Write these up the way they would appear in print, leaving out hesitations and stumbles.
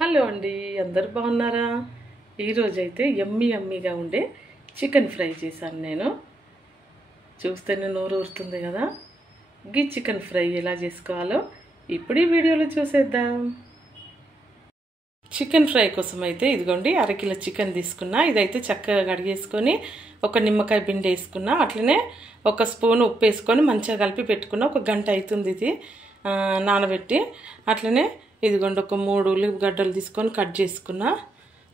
Hello అండి, అందరు బాగున్నారా? ఈరోజు అయితే యమ్మీగా ఉండే చికెన్ ఫ్రై చేశాను నేను. చూస్తేనే నోరు ఊరుతుంది కదా. ఈ చికెన్ ఫ్రై ఎలా చేసుకోవాలో ఇప్పుడు ఈ వీడియోలో చూసేద్దాం. చికెన్ ఫ్రై కోసం అయితే ఇదిగోండి, అరకిలో చికెన్ తీసుకున్నా. ఇదైతే చక్కగా కడిగేసుకొని ఒక నిమ్మకాయ బిండె వేసుకున్నా. అట్లనే ఒక స్పూన్ ఉప్పు వేసుకొని మంచిగా కలిపి పెట్టుకున్నా. ఒక గంట అవుతుంది ఇది నానబెట్టి. అట్లనే ఇదిగోండి, ఒక 3 ఉల్లిగడ్డలు తీసుకొని కట్ చేసుకున్నా.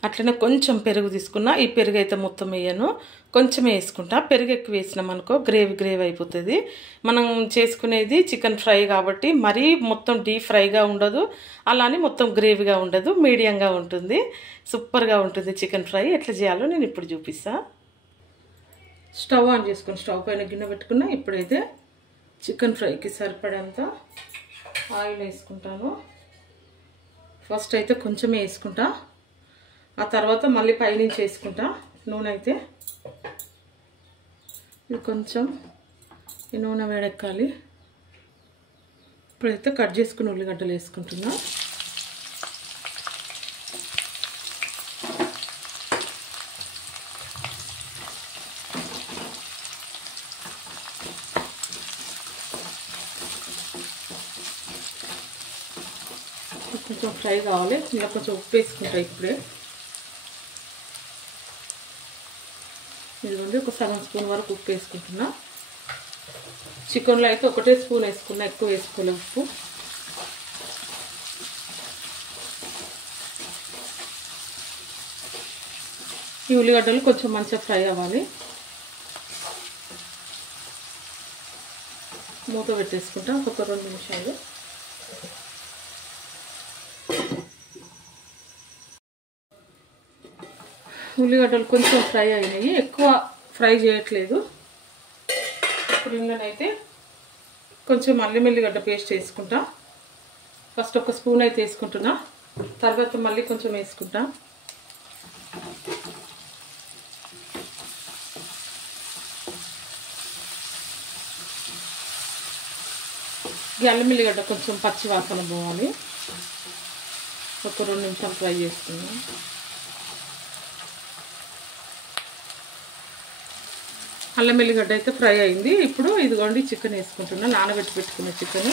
అట్లనే కొంచెం పెరుగు తీసుకున్నా. ఈ పెరుగు అయితే మొత్తం వేయను, కొంచెం వేసుకుంటా. పెరుగు ఎక్కువ వేసినాం అనుకో గ్రేవీ అయిపోతుంది. మనం చేసుకునేది చికెన్ ఫ్రై కాబట్టి మరీ మొత్తం డీప్ ఫ్రైగా ఉండదు, అలానే మొత్తం గ్రేవీగా ఉండదు, మీడియంగా ఉంటుంది. సూపర్గా ఉంటుంది చికెన్ ఫ్రై. ఎట్లా చేయాలో నేను ఇప్పుడు చూపిస్తా. స్టవ్ ఆన్ చేసుకొని స్టవ్ పైన గిన్నె పెట్టుకున్నా. ఇప్పుడైతే చికెన్ ఫ్రైకి సరిపడేంత ఆయిల్ వేసుకుంటాను. ఫస్ట్ అయితే కొంచెమే వేసుకుంటా, ఆ తర్వాత మళ్ళీ పైనుంచి వేసుకుంటా నూనె. అయితే ఇది కొంచెం ఈ నూనె వేడెక్కాలి. ఇప్పుడైతే కట్ చేసుకుని ఉల్లిగడ్డలు వేసుకుంటున్నా. కొంచెం ఫ్రై కావాలి. ఇలా కొంచెం ఉప్పు వేసుకుంటా. ఇప్పుడే ఇదిగోండి, ఒక సగం స్పూన్ వరకు ఉప్పు వేసుకుంటున్నా. చికెన్లో అయితే ఒకటే స్పూన్ వేసుకున్నా, ఎక్కువ వేసుకోలే ఉప్పు. ఈ ఉల్లిగడ్డలు కొంచెం మంచిగా ఫ్రై అవ్వాలి. మూత పెట్టేసుకుంటా ఒక 2 నిమిషాలు. ఉల్లిగడ్డలు కొంచెం ఫ్రై అయినాయి, ఎక్కువ ఫ్రై చేయట్లేదు. ఇప్పుడు ఇందులోనైతే కొంచెం అల్లం వెల్లిగడ్డ పేస్ట్ వేసుకుంటా. ఫస్ట్ ఒక స్పూన్ అయితే వేసుకుంటున్నా, తర్వాత మళ్ళీ కొంచెం వేసుకుంటా. ఈ అల్లం వెల్లిగడ్డ కొంచెం పచ్చి వాసన పోవాలి. ఒక 2 నిమిషాలు ఫ్రై చేసుకున్నాం. అల్లం వెల్లిగడ్డ అయితే ఫ్రై అయింది. ఇప్పుడు ఇదిగోండి చికెన్ వేసుకుంటున్నా, నానబెట్టి పెట్టుకున్న చికెన్.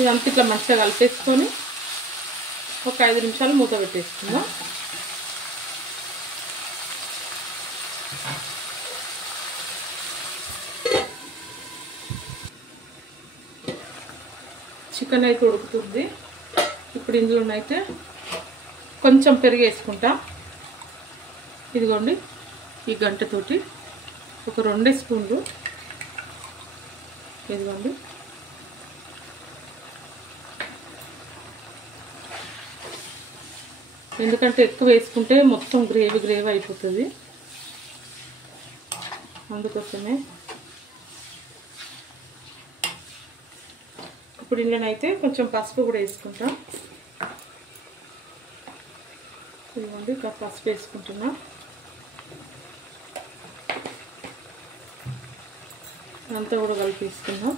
ఇదంతా ఇట్లా మంచిగా కలిపేసుకొని ఒక 5 నిమిషాలు మూత పెట్టేసుకుందాం. చికెన్ అయితే ఉడుకుతుంది. ఇప్పుడు ఇందులోనైతే కొంచెం పెరుగు వేసుకుంటా. ఇదిగోండి, ఈ గంటతోటి ఒక 2 స్పూన్లు. ఇదిగోండి, ఎందుకంటే ఎక్కువ వేసుకుంటే మొత్తం గ్రేవీ అయిపోతుంది, అందుకోసమే. ఇప్పుడు ఇందులోనైతే కొంచెం పసుపు కూడా వేసుకుంటా. ఇదిగోండి, ఇంకా పసుపు వేసుకుంటున్నా. అంతా కూడా కలిపి వేసుకున్నాం.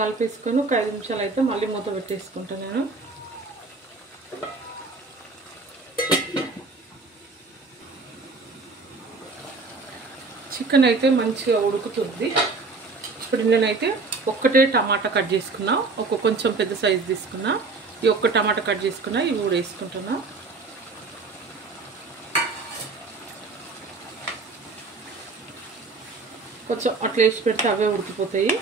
కలిపేసుకొని ఒక 5 నిమిషాలు అయితే మళ్ళీ మూత పెట్టేసుకుంటాను నేను. చికెన్ అయితే మంచిగా ఉడుకుతుంది. ఇప్పుడు నేనైతే ఒక్కటే టమాటా కట్ చేసుకున్నా, కొంచెం పెద్ద సైజు తీసుకున్నా. ఈ ఒక్క టమాటా కట్ చేసుకున్నా, ఇవి కూడా వేసుకుంటున్నా. కొంచెం అట్లా వేసి పెడితే అవే ఉడికిపోతాయి.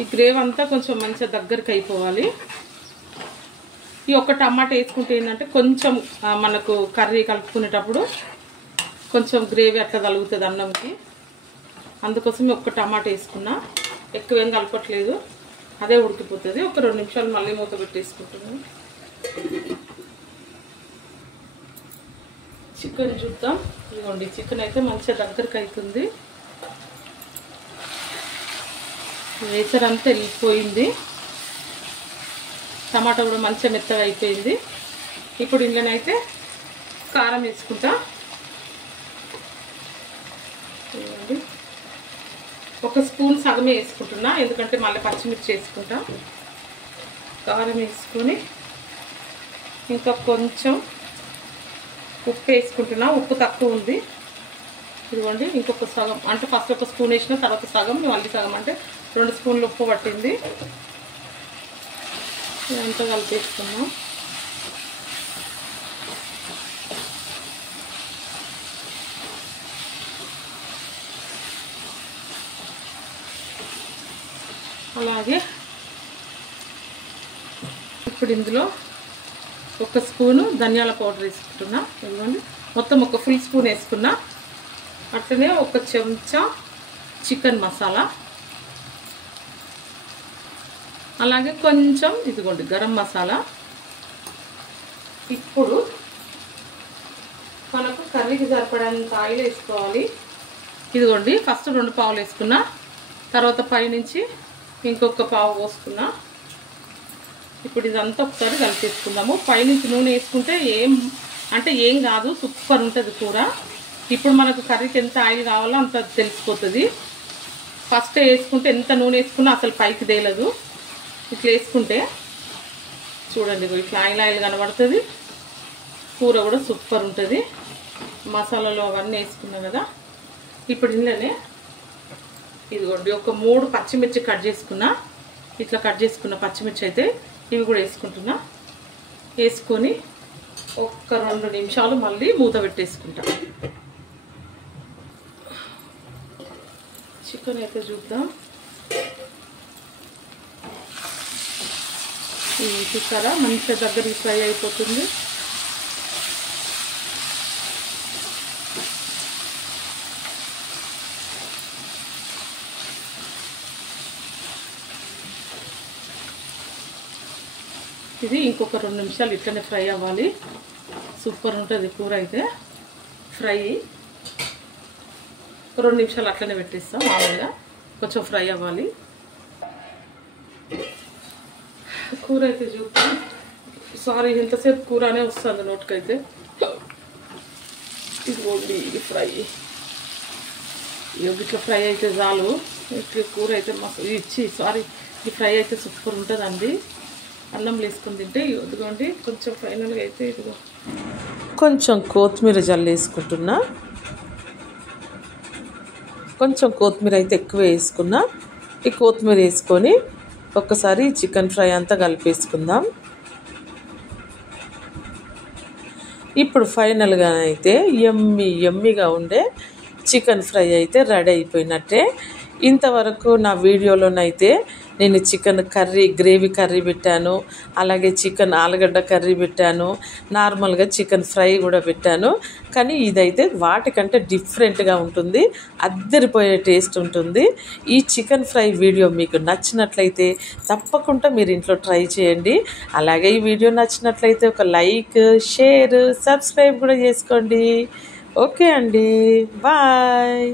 ఈ గ్రేవీ అంతా కొంచెం మంచిగా దగ్గరికి అయిపోవాలి. ఈ ఒక్క టమాటా వేసుకుంటే ఏంటంటే కొంచెం మనకు కర్రీ కలుపుకునేటప్పుడు కొంచెం గ్రేవీ అట్లా తగులుతుంది అన్నంకి, అందుకోసం ఒక్క టమాటా వేసుకున్నా, ఎక్కువ ఏం కలపట్లేదు, అదే ఉడికిపోతుంది. ఒక 2 నిమిషాలు మళ్ళీ మూత పెట్టేసుకుంటున్నాను. చికెన్ చూద్దాం. ఇదిగోండి చికెన్ అయితే మంచిగా దగ్గరకు అవుతుంది. వేసరంతా వెళ్ళిపోయింది, టమాటా కూడా మంచిగా మెత్తగా అయిపోయింది. ఇప్పుడు ఇందులోనైతే కారం వేసుకుంటా. ఒక స్పూన్ సగమే వేసుకుంటున్నా, ఎందుకంటే మళ్ళీ పచ్చిమిర్చి వేసుకుంటా. కారం వేసుకొని ఇంకా కొంచెం ఉప్పు వేసుకుంటున్నా, ఉప్పు తక్కువ ఉంది. ఇదిగోండి ఇంకొక సగం, అంటే ఫస్ట్ ఒక స్పూన్ వేసిన తర్వాత సగం, మళ్ళీ సగం అంటే 2 స్పూన్లు ఉప్పు పట్టింది. ఇదంతా కలిపేసుకున్నాం. అలాగే ఇప్పుడు ఇందులో ఒక స్పూను ధనియాల పౌడర్ వేసుకుంటున్నా. ఇదిగోండి మొత్తం ఒక ఫుల్ స్పూన్ వేసుకున్నా. అట్లనే ఒక చెంచా చికెన్ మసాలా, అలాగే కొంచెం ఇదిగోండి గరం మసాలా. ఇప్పుడు మనకు కర్రీకి సరిపడంత ఆయిల్ వేసుకోవాలి. ఇదిగోండి ఫస్ట్ 2 పావులు వేసుకున్నా, తర్వాత పైనుంచి ఇంకొక పావు పోసుకున్నా. ఇప్పుడు ఇదంతా ఒకసారి కలిపేసుకుందాము. పైనుంచి నూనె వేసుకుంటే ఏం కాదు, సూపర్ ఉంటుంది కూర. ఇప్పుడు మనకు కర్రీకి ఎంత ఆయిల్ కావాలో అంత తెలిసిపోతుంది. ఫస్ట్ వేసుకుంటే ఎంత నూనె వేసుకున్నా అసలు పైకి తేలదు. ఇట్లా వేసుకుంటే చూడండి ఇట్లా ఆయిల్ ఆయిల్ కనబడుతుంది, కూర కూడా సూపర్ ఉంటుంది. మసాలాలు అవన్నీ వేసుకున్నాం కదా. ఇప్పుడు ఇందులోనే ఇదిగోండి ఒక 3 పచ్చిమిర్చి కట్ చేసుకున్నా. ఇట్లా కట్ చేసుకున్న పచ్చిమిర్చి అయితే ఇవి కూడా వేసుకుంటున్నా. వేసుకొని ఒక 2 నిమిషాలు మళ్ళీ మూత పెట్టేసుకుంటా. చికెన్ అయితే చూద్దాం. ఇది చూసారా మంచిగా దగ్గరికి ఫ్రై అయిపోతుంది. ఇది ఇంకొక 2 నిమిషాలు ఇట్లనే ఫ్రై అవ్వాలి. సూపర్ ఉంటుంది కూర అయితే. ఫ్రై 2 నిమిషాలు అట్లనే పెట్టేస్తాం, మామూలుగా కొంచెం ఫ్రై అవ్వాలి. కూర అయితే చూద్దాం. సారీ ఎంతసేపు కూరనే వస్తుంది నోటికైతే. ఇదిగోండి ఇది ఫ్రై, ఇట్లా ఫ్రై అయితే చాలు. ఇట్లా కూర అయితే ఈ ఫ్రై అయితే సూపర్ ఉంటుందండి. అన్నం వేసుకొని తింటే. ఇదిగోండి కొంచెం ఫైనల్గా అయితే ఇదిగో కొంచెం కొత్తిమీర జల్లేసుకుంటున్నా. కొంచెం కొత్తిమీర అయితే ఎక్కువ వేసుకున్నా. ఈ కొత్తిమీర వేసుకొని ఒక్కసారి చికెన్ ఫ్రై అంతా కలిపేసుకుందాం. ఇప్పుడు ఫైనల్గా అయితే యమ్మీగా ఉండే చికెన్ ఫ్రై అయితే రెడీ అయిపోయినట్టే. ఇంతవరకు నా వీడియోలోనైతే నేను చికెన్ కర్రీ, గ్రేవీ కర్రీ పెట్టాను, అలాగే చికెన్ ఆలుగడ్డ కర్రీ పెట్టాను, నార్మల్గా చికెన్ ఫ్రై కూడా పెట్టాను. కానీ ఇదైతే వాటికంటే డిఫరెంట్గా ఉంటుంది, అద్దరిపోయే టేస్ట్ ఉంటుంది. ఈ చికెన్ ఫ్రై వీడియో మీకు నచ్చినట్లయితే తప్పకుండా మీరు ఇంట్లో ట్రై చేయండి. అలాగే ఈ వీడియో నచ్చినట్లయితే ఒక లైక్, షేర్, సబ్స్క్రైబ్ కూడా చేసుకోండి. ఓకే అండి, బాయ్.